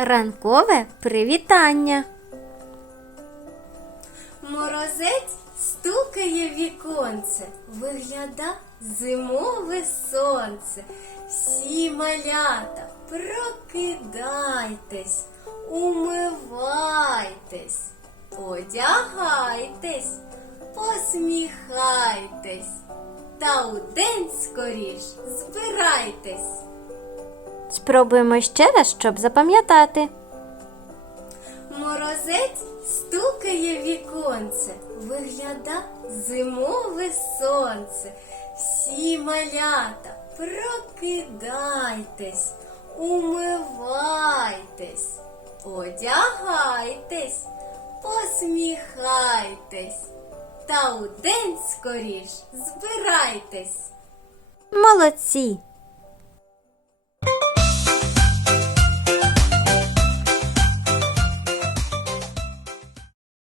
Ранкове привітання. Морозець стукає віконце, вигляда зимове сонце. Всі малята, прокидайтесь, умивайтесь, одягайтесь, посміхайтесь, та у день скоріш збирайтесь. Спробуємо ще раз, щоб запам'ятати. Морозець стукає віконце, вигляда зимове сонце. Всі малята, прокидайтесь, умивайтесь, одягайтесь, посміхайтесь, та у день скоріш збирайтесь. Молодці!